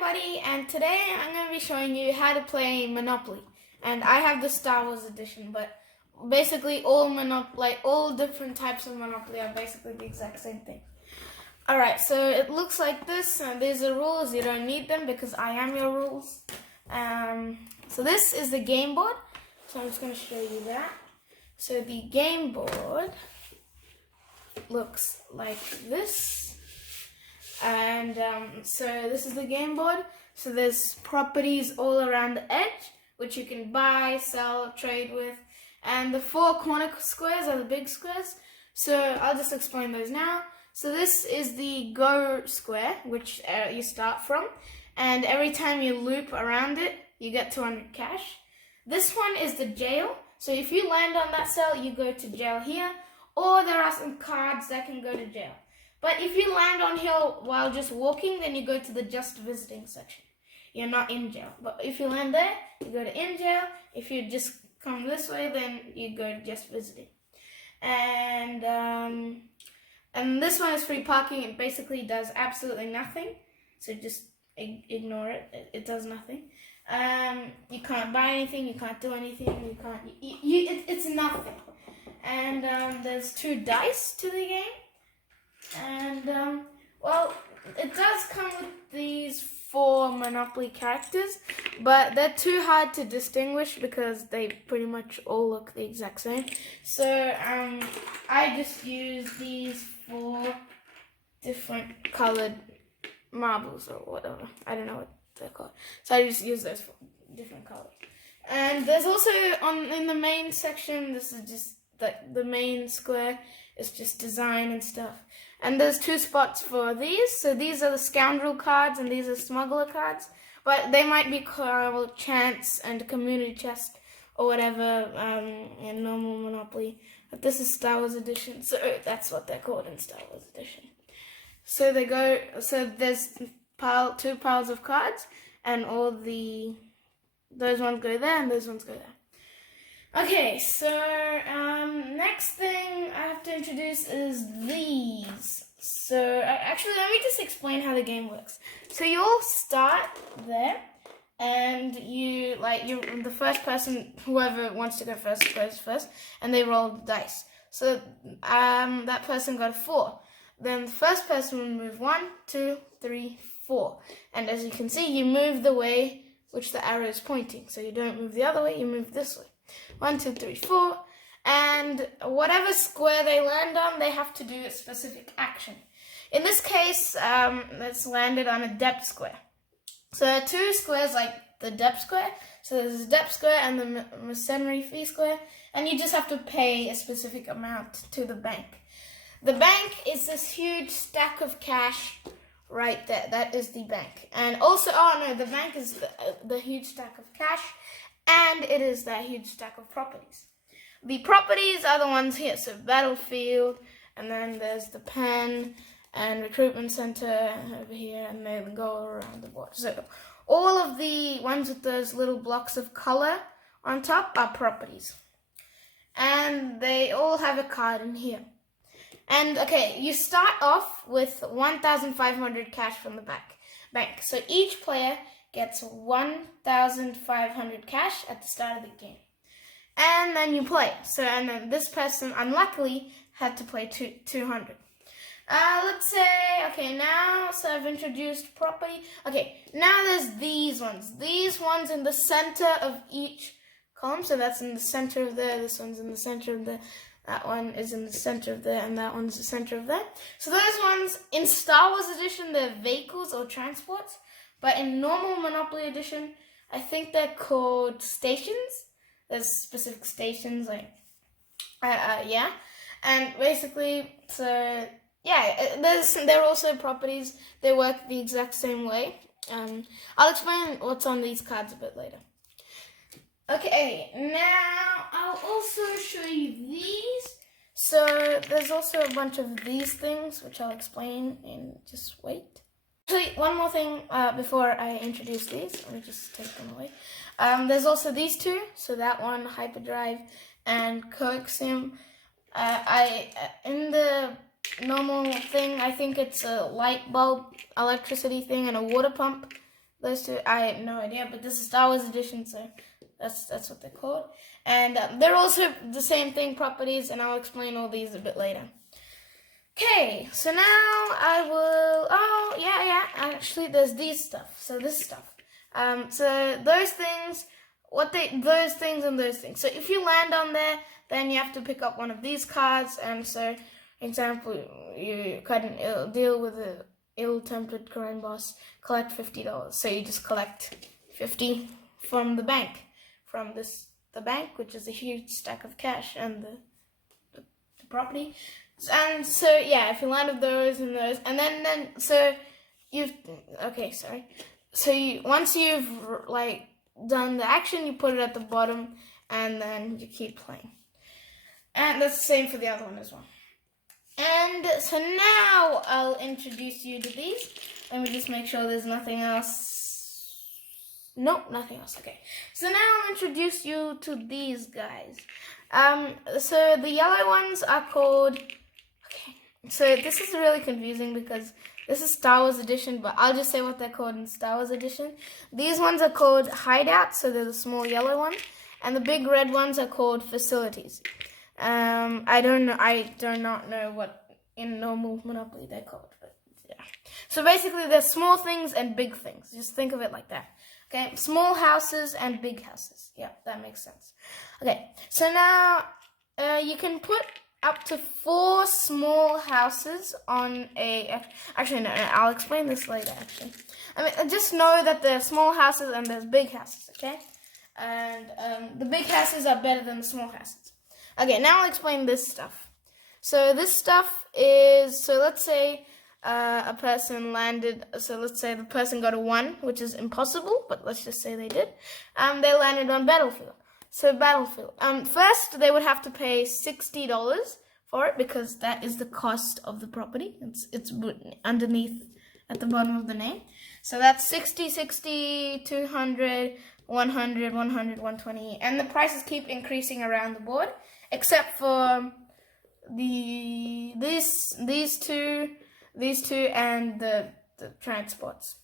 everybody, and today I'm going to be showing you how to play Monopoly. And I have the Star Wars edition, but basically all different types of Monopoly are basically the exact same thing. Alright, so it looks like this, and these are rules. You don't need them because I am your rules. So this is the game board, so I'm just going to show you that. So the game board looks like this. And so this is the game board. So there's properties all around the edge, which you can buy, sell, trade with. And the four corner squares are the big squares. So I'll just explain those now. So this is the go square, which you start from. And every time you loop around it, you get 200 cash. This one is the jail. So if you land on that cell, you go to jail here. Or there are some cards that can go to jail. But if you land on here while just walking, then you go to the just visiting section. You're not in jail. But if you land there, you go to in jail. If you just come this way, then you go to just visiting. And this one is free parking. It basically does absolutely nothing. So just ignore it. It does nothing. You can't buy anything. You can't do anything. You can't. It's nothing. And there's 2 dice to the game. And, well, it does come with these 4 Monopoly characters, but they're too hard to distinguish because they pretty much all look the exact same. So, I just use these 4 different colored marbles or whatever. I don't know what they're called. So I just use those 4 different colors. And there's also, in the main section, this is just the main square. It's just design and stuff. And there's 2 spots for these. So these are the scoundrel cards and these are smuggler cards. But they might be called chance and community chest or whatever in normal Monopoly. But this is Star Wars edition. So that's what they're called in Star Wars edition. So there's 2 piles of cards and those ones go there and those ones go there. Okay, so next thing I have to introduce is these. So actually, let me just explain how the game works. So you all start there, and you're the first person, whoever wants to go first goes first, and they roll the dice. So that person got a 4. Then the first person will move 1, 2, 3, 4, and as you can see, you move the way which the arrow is pointing. So you don't move the other way, you move this way. 1, 2, 3, 4, and whatever square they land on, they have to do a specific action. In this case, it's landed on a depth square. So there are 2 squares like the depth square. So there's the depth square and the mercenary fee square, and you just have to pay a specific amount to the bank. The bank is this huge stack of cash right there. That is the bank. And also, the bank is the huge stack of cash. And it is that huge stack of properties. The properties are the ones here. So battlefield, and then there's the pen and recruitment center over here, and they go around the board. So all of the ones with those little blocks of color on top are properties. And they all have a card in here. And okay, you start off with 1,500 cash from the bank. So each player gets 1,500 cash at the start of the game. And then you play. And then this person, unluckily, had to play 200. Let's say, okay, now, so I've introduced property. Okay, now there's these ones. These ones in the center of each column. So that's in the center of there, this one's in the center of there. That one is in the center of there, and that one's the center of there. So those ones, in Star Wars edition, they're vehicles or transports. But in normal Monopoly edition, I think they're called stations. There's specific stations, yeah. And basically, so, yeah, they're also properties. They work the exact same way. I'll explain what's on these cards a bit later. Okay, now I'll also show you these. So there's also a bunch of these things, which I'll explain in just wait. Actually, one more thing before I introduce these. Let me just take them away. There's also these 2. So that one, Hyperdrive and Coaxium. In the normal thing, I think it's a light bulb electricity thing and a water pump Those two, I have no idea, but this is Star Wars Edition, so that's what they're called. And they're also the same thing, properties, and I'll explain all these a bit later. Okay, so now I will. Oh yeah. Actually, there's these stuff. So this stuff. So those things. Those things and those things. So if you land on there, then you have to pick up one of these cards. And so, example, you cut an deal with a ill-tempered crime boss. Collect $50. So you just collect 50 from the bank, the bank, which is a huge stack of cash, and the property. And so yeah, if you land with those and those, and then so you've So once you've like done the action, you put it at the bottom, and then you keep playing. And that's the same for the other one as well. And so now I'll introduce you to these. Let me just make sure there's nothing else. Nope, nothing else. Okay. So now I'll introduce you to these guys. So the yellow ones are called... Okay. So this is really confusing because this is Star Wars Edition, but I'll just say what they're called in Star Wars Edition. These ones are called hideouts, so they're the small yellow one. And the big red ones are called facilities. I do not know what in normal Monopoly they're called, but yeah. So basically there's small things and big things. Just think of it like that. Okay, small houses and big houses. Yeah, that makes sense. Okay, so now you can put up to 4 small houses on a... Actually, no, I'll explain this later, actually. I mean, just know that there's small houses and there's big houses, okay? And the big houses are better than the small houses. Okay, now I'll explain this stuff. So this stuff is... So let's say a person landed... So let's say the person got a 1, which is impossible, but let's just say they did. They landed on Battlefield. So Battlefield. First, they would have to pay $60 for it because that is the cost of the property. It's underneath at the bottom of the name. So that's 60, 60, 200, 100, 100, 120. And the prices keep increasing around the board, except for these two, and the transports.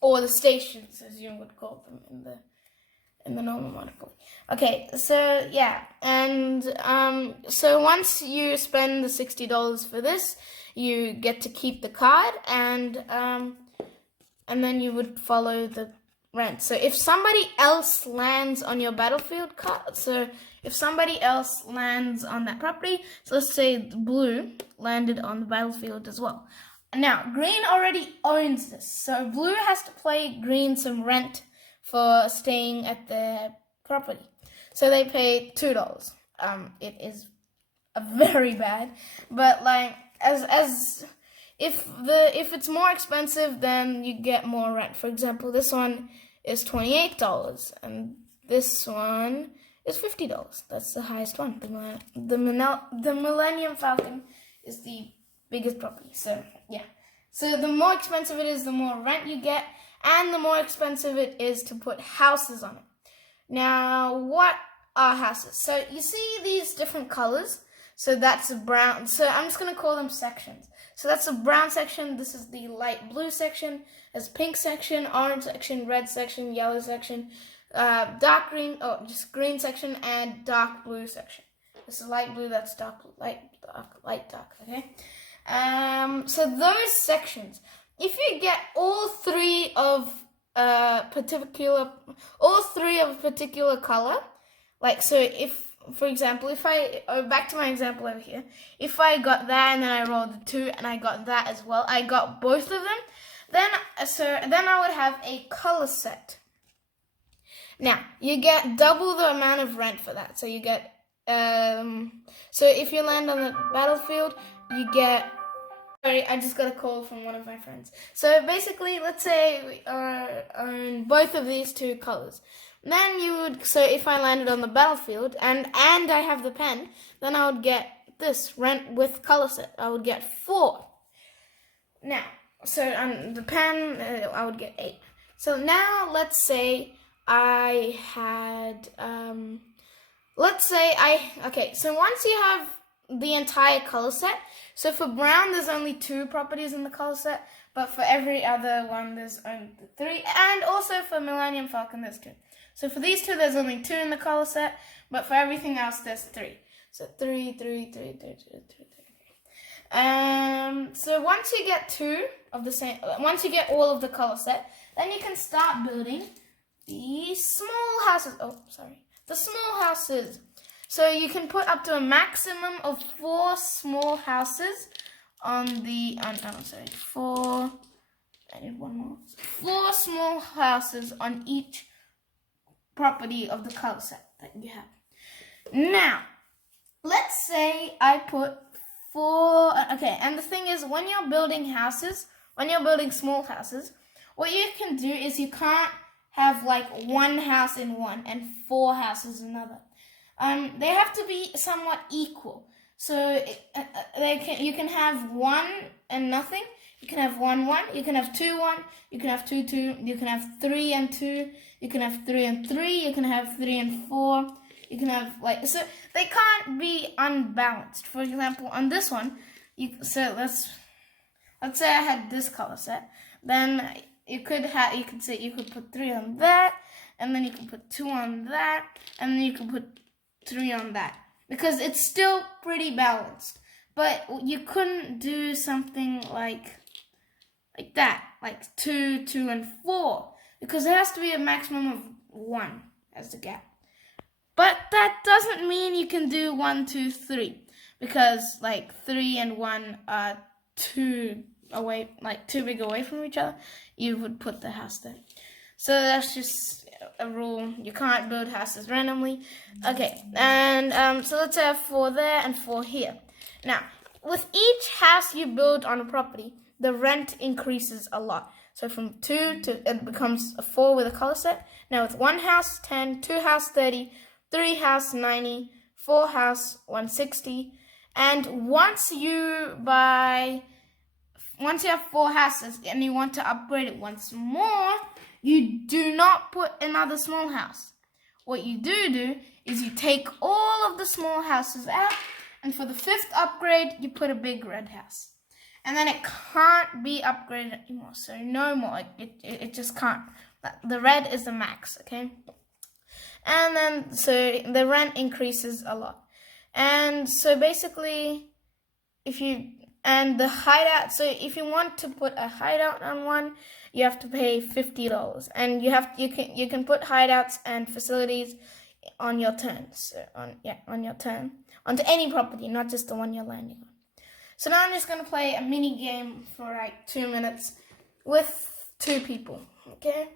Or the stations, as you would call them in the normal Monopoly. Okay, so yeah, and so once you spend the $60 for this, you get to keep the card, and then you would follow the rent. So if somebody else lands on your Battlefield card, so if somebody else lands on that property, so let's say blue landed on the Battlefield as well. Now, green already owns this, so blue has to pay green some rent for staying at their property. So they pay $2. It is very bad, but like if it's more expensive, then you get more rent. For example, this one is $28, and this one is $50. That's the highest one. The Millennium Falcon is the biggest property. So yeah. So the more expensive it is, the more rent you get. And the more expensive it is to put houses on it. Now, what are houses? So you see these different colors. So that's a brown. So I'm just going to call them sections. So that's a brown section. This is the light blue section. There's pink section, orange section, red section, yellow section, dark green, just green section, and dark blue section. This is light blue, that's dark blue, light dark, okay? So those sections... If you get all three of a particular color, like, so if, for example, if back to my example over here, if I got that and then I rolled the 2 and I got that as well, I got both of them, then I would have a color set. Now, you get double the amount of rent for that. So you get, so if you land on the Battlefield, you get... Sorry, I just got a call from one of my friends. So basically, let's say we are on both of these 2 colors. Then you would, so if I landed on the Battlefield and I have the pen, then I would get this rent with color set. I would get 4. Now, so on the pen, I would get 8. So now let's say I had, okay, so once you have the entire color set. So for brown, there's only 2 properties in the color set, but for every other one, there's only 3. And also for Millennium Falcon, there's 2. So for these 2, there's only 2 in the color set, but for everything else, there's 3. So 3, 3, 3, 3, 3, 3. So once you get 2 of the same, once you get all of the color set, then you can start building the small houses. Oh, sorry, the small houses. So you can put up to a maximum of 4 small houses on the. Sorry, 4. I need one more. 4 small houses on each property of the color set that you have. Now, let's say I put 4. Okay, and the thing is, when you're building houses, when you're building small houses, what you can do is you can't have like 1 house in one and 4 houses in another. They have to be somewhat equal. So you can have 1 and nothing. You can have 1, 1. You can have 2, 1. You can have 2, 2. You can have 3 and 2. You can have 3 and 3. You can have 3 and 4. You can have so they can't be unbalanced. For example, on this one, let's say I had this color set. Then you could put 3 on that, and then you can put 2 on that, and then you can put 3 on that, because it's still pretty balanced. But you couldn't do something like that, like 2, 2, and 4, because there has to be a maximum of 1 as the gap. But that doesn't mean you can do 1, 2, 3, because like 3 and 1 are too big away from each other. You would put the house there. So that's just a rule. You can't build houses randomly. Okay, and so let's say I have 4 there and 4 here. Now, with each house you build on a property, the rent increases a lot. So from 2 to it becomes a 4 with a color set. Now with 1 house 10, 2 house 30, 3 house 90, 4 house 160, and once you have 4 houses and you want to upgrade it once more, you do not put another small house. What you do is you take all of the small houses out, and for the 5th upgrade, you put a big red house. And then it can't be upgraded anymore, so no more. It just can't. The red is the max, okay? And then, so the rent increases a lot. And so basically, the hideout, so if you want to put a hideout on one, you have to pay $50. And you can put hideouts and facilities on your turn. So on your turn. Onto any property, not just the one you're landing on. So now I'm just going to play a mini game for like 2 minutes with 2 people, okay?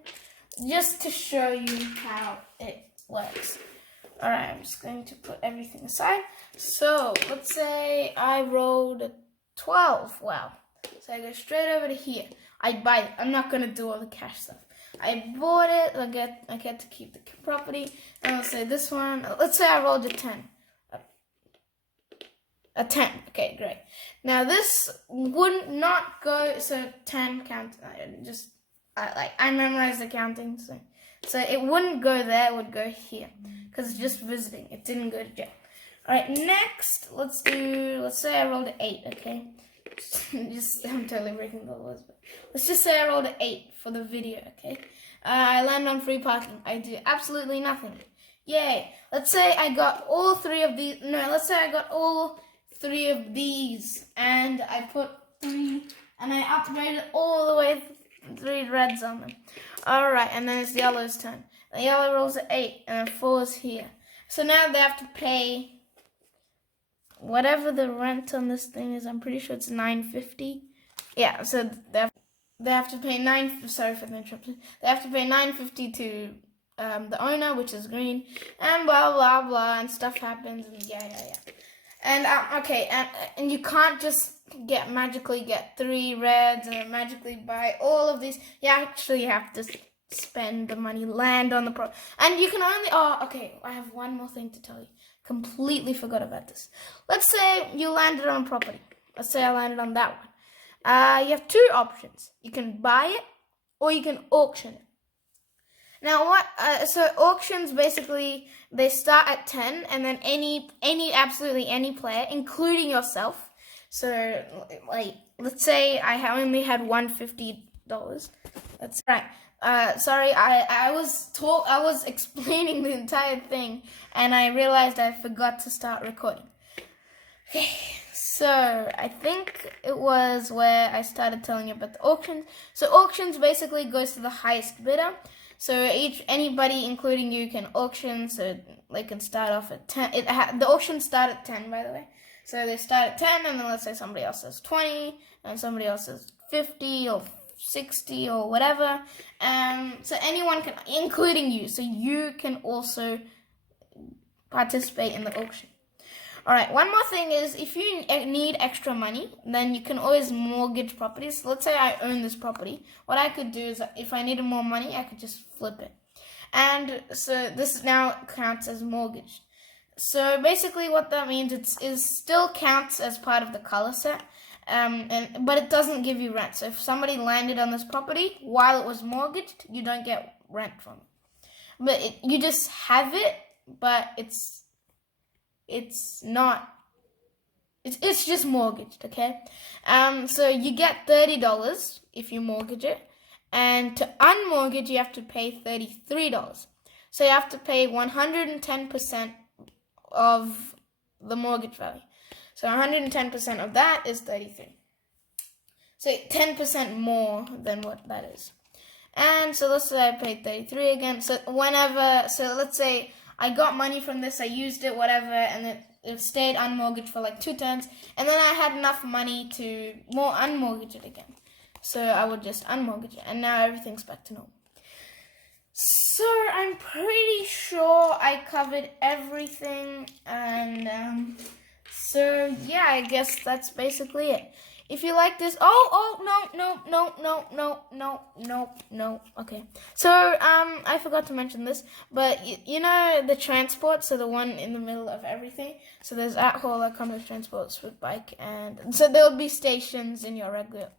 Just to show you how it works. Alright, I'm just going to put everything aside. So, let's say I rolled a 12. Wow. So I go straight over to here. I buy it. I'm not going to do all the cash stuff. I bought it. I get to keep the property. And let's say this one. Let's say I rolled a 10. A 10. Okay, great. Now this would not go. So 10 count. I memorized the counting. So it wouldn't go there. It would go here because it's just visiting. It didn't go to jail. All right. Next, let's say I rolled an 8. Okay. I'm totally breaking the laws, but let's just say I rolled an 8 for the video. Okay. I land on free parking. I do absolutely nothing. Yay. Let's say I got all 3 of these. No, let's say I got all 3 of these, and I put 3, and I upgraded all the way 3 reds on them. Alright, and then it's the yellow's turn. The yellow rolls an 8, and then 4 is here. So now they have to pay whatever the rent on this thing is. I'm pretty sure it's $9.50. Yeah, so they have to pay sorry for the interruption. They have to pay $9.50 to the owner, which is green, and blah blah blah, and stuff happens, and yeah. And okay, and you can't just magically get 3 reds and then magically buy all of these. You actually have to spend the money, land on the and you can only. Okay, I have one more thing to tell you. Completely forgot about this. Let's say you landed on a property. Let's say I landed on that one. You have 2 options. You can buy it or you can auction it. Now what? So auctions basically they start at 10, and then absolutely any player, including yourself. So like, let's say I only had $150. That's right. Sorry, I was explaining the entire thing, and I realized I forgot to start recording. Okay, so I think it was where I started telling you about the auctions. So auctions basically goes to the highest bidder. So anybody, including you, can auction. So they can start off at 10. The auctions start at 10, by the way. So they start at 10, and then let's say somebody else says 20, and somebody else says 50 or 60 or whatever. So anyone can, including you. So you can also participate in the auction. Alright, one more thing is, if you need extra money, then you can always mortgage properties. So let's say I own this property. What I could do is, if I needed more money, I could just flip it. And so this now counts as mortgage. So basically what that means, is still counts as part of the color set, but it doesn't give you rent. So if somebody landed on this property while it was mortgaged, you don't get rent from it. But you just have it, but it's just mortgaged, okay? So you get $30 if you mortgage it, and to unmortgage you have to pay $33. So you have to pay 110% of the mortgage value. So 110% of that is 33. So 10% more than what that is. And so let's say I paid 33 again. So let's say I got money from this, I used it, whatever, and it stayed unmortgaged for like 2 turns, and then I had enough money to unmortgage it again. So I would just unmortgage it, and now everything's back to normal. So I'm pretty sure I covered everything, and so yeah, I guess that's basically it. If you like this, no. Okay. So, I forgot to mention this, but you know the transport, so the one in the middle of everything. So there's @Hola Comic Transports with bike, and so there'll be stations in your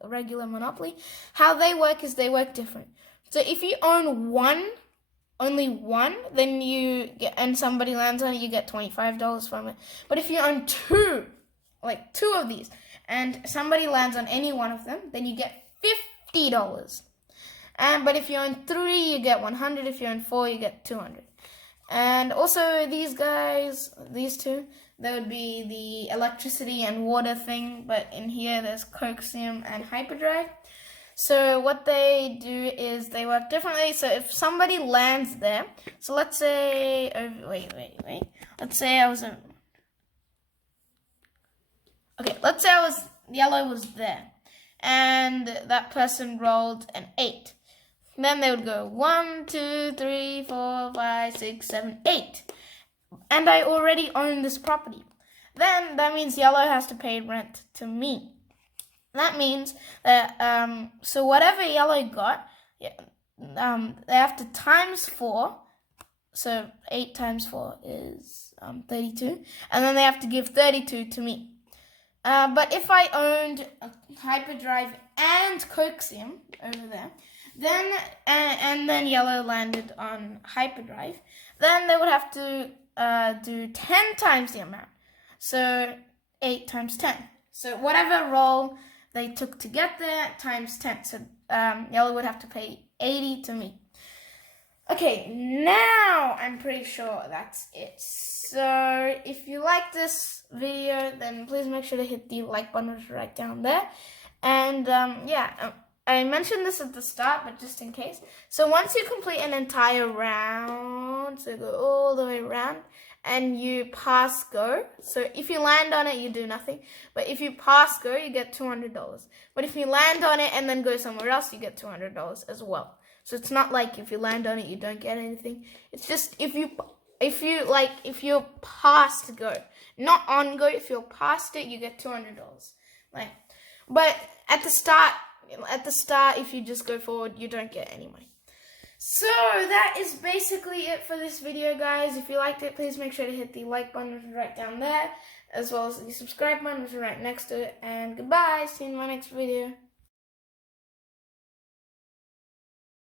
regular Monopoly. How they work is they work different. So if you own only one, then you get, and somebody lands on it, you get $25 from it. But if you own two of these, and somebody lands on any one of them, then you get $50. But if you own 3, you get 100. If you own 4, you get 200. And also these two, there would be the electricity and water thing, but in here there's Coaxium and Hyperdrive. So what they do is they work differently. So if somebody lands there, so let's say, let's say yellow was there, and that person rolled an 8. Then they would go 1, 2, 3, 4, 5, 6, 7, 8. And I already own this property. Then that means yellow has to pay rent to me. That means that, so whatever yellow got, they have to times 4. So 8 times 4 is 32. And then they have to give 32 to me. But if I owned Hyperdrive and Coaxium over there, then and then yellow landed on Hyperdrive, then they would have to do 10 times the amount. So 8 times 10. So whatever roll they took to get there times 10. So yellow would have to pay 80 to me. Okay, now I'm pretty sure that's it. So if you like this video, then please make sure to hit the like button right down there. And I mentioned this at the start, but just in case. So once you complete an entire round, so go all the way around, and you pass go. So if you land on it, you do nothing. But if you pass go, you get $200. But if you land on it and then go somewhere else, you get $200 as well. So it's not like if you land on it, you don't get anything. It's just if you're past go, not on go. If you're past it, you get $200. But at the start, if you just go forward, you don't get any money. So that is basically it for this video, guys. If you liked it, please make sure to hit the like button right down there, as well as the subscribe button right next to it. And goodbye. See you in my next video.